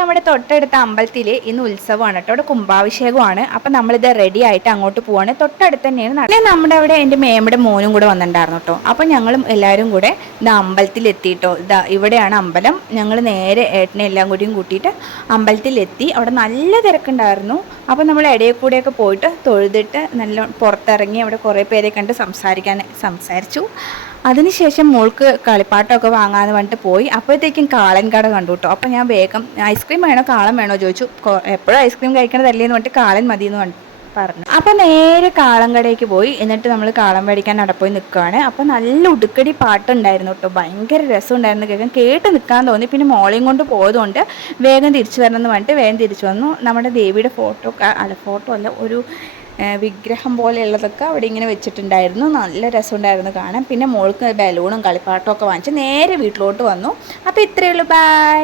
നമ്മുടെ തൊട്ടടുത്ത അമ്പലത്തിൽ ഇന്ന് ഉത്സവമാണ് കേട്ടോ, അവിടെ കുംഭാഭിഷേകമാണ്. അപ്പം നമ്മളിത് റെഡി ആയിട്ട് അങ്ങോട്ട് പോവാണ്. തൊട്ടടുത്ത് തന്നെയാണ്. നമ്മുടെ അവിടെ എൻ്റെ മേമ്മയുടെ മോനും കൂടെ വന്നിട്ടുണ്ടായിരുന്നു കേട്ടോ. അപ്പം ഞങ്ങളും എല്ലാവരും കൂടെ ഇത് അമ്പലത്തിലെത്തിയിട്ടോ. ഇവിടെയാണ് അമ്പലം. ഞങ്ങൾ നേരെ ഏട്ടനെ എല്ലാം കൂടിയും കൂട്ടിയിട്ട് അമ്പലത്തിലെത്തി. അവിടെ നല്ല തിരക്കുണ്ടായിരുന്നു. അപ്പം നമ്മൾ ഇടയിൽ കൂടെയൊക്കെ പോയിട്ട് തൊഴുതിട്ട് നല്ല പുറത്തിറങ്ങി അവിടെ കുറേ പേരെ കണ്ട് സംസാരിച്ചു. അതിനുശേഷം മോൾക്ക് കളിപ്പാട്ടമൊക്കെ വാങ്ങാമെന്ന് പറഞ്ഞിട്ട് പോയി. അപ്പോഴത്തേക്കും കാളൻ കട കണ്ടു കേട്ടോ. അപ്പോൾ ഞാൻ വേഗം ഐസ്ക്രീം വേണോ കാളൻ വേണോ ചോദിച്ചു. എപ്പോഴും ഐസ്ക്രീം കഴിക്കണതല്ലേ എന്ന് പറഞ്ഞിട്ട് കാളൻ മതി എന്ന് പറഞ്ഞു. അപ്പോൾ നേരെ കാളൻ കടയ്ക്ക് പോയി. എന്നിട്ട് നമ്മൾ കാളൻ മേടിക്കാൻ അവിടെ പോയി നിൽക്കുകയാണ്. അപ്പോൾ നല്ല ഉടുക്കടി പാട്ടുണ്ടായിരുന്നു കേട്ടോ. ഭയങ്കര രസമുണ്ടായിരുന്നു കേട്ട് നിൽക്കാൻ തോന്നി. പിന്നെ മോളെയും കൊണ്ട് പോയതുകൊണ്ട് വേഗം തിരിച്ചു വരണം എന്ന് പറഞ്ഞിട്ട് വേഗം തിരിച്ചു വന്നു. നമ്മുടെ ദേവിയുടെ ഫോട്ടോ അല്ല, ഒരു വിഗ്രഹം പോലെയുള്ളതൊക്കെ അവിടെ ഇങ്ങനെ വെച്ചിട്ടുണ്ടായിരുന്നു. നല്ല രസമുണ്ടായിരുന്നു കാണാൻ. പിന്നെ മോൾക്ക് ബലൂണും കളിപ്പാട്ടവും ഒക്കെ വാങ്ങിച്ച് നേരെ വീട്ടിലോട്ട് വന്നു. അപ്പോൾ ഇത്രയേ ഉള്ളൂ. ബൈ.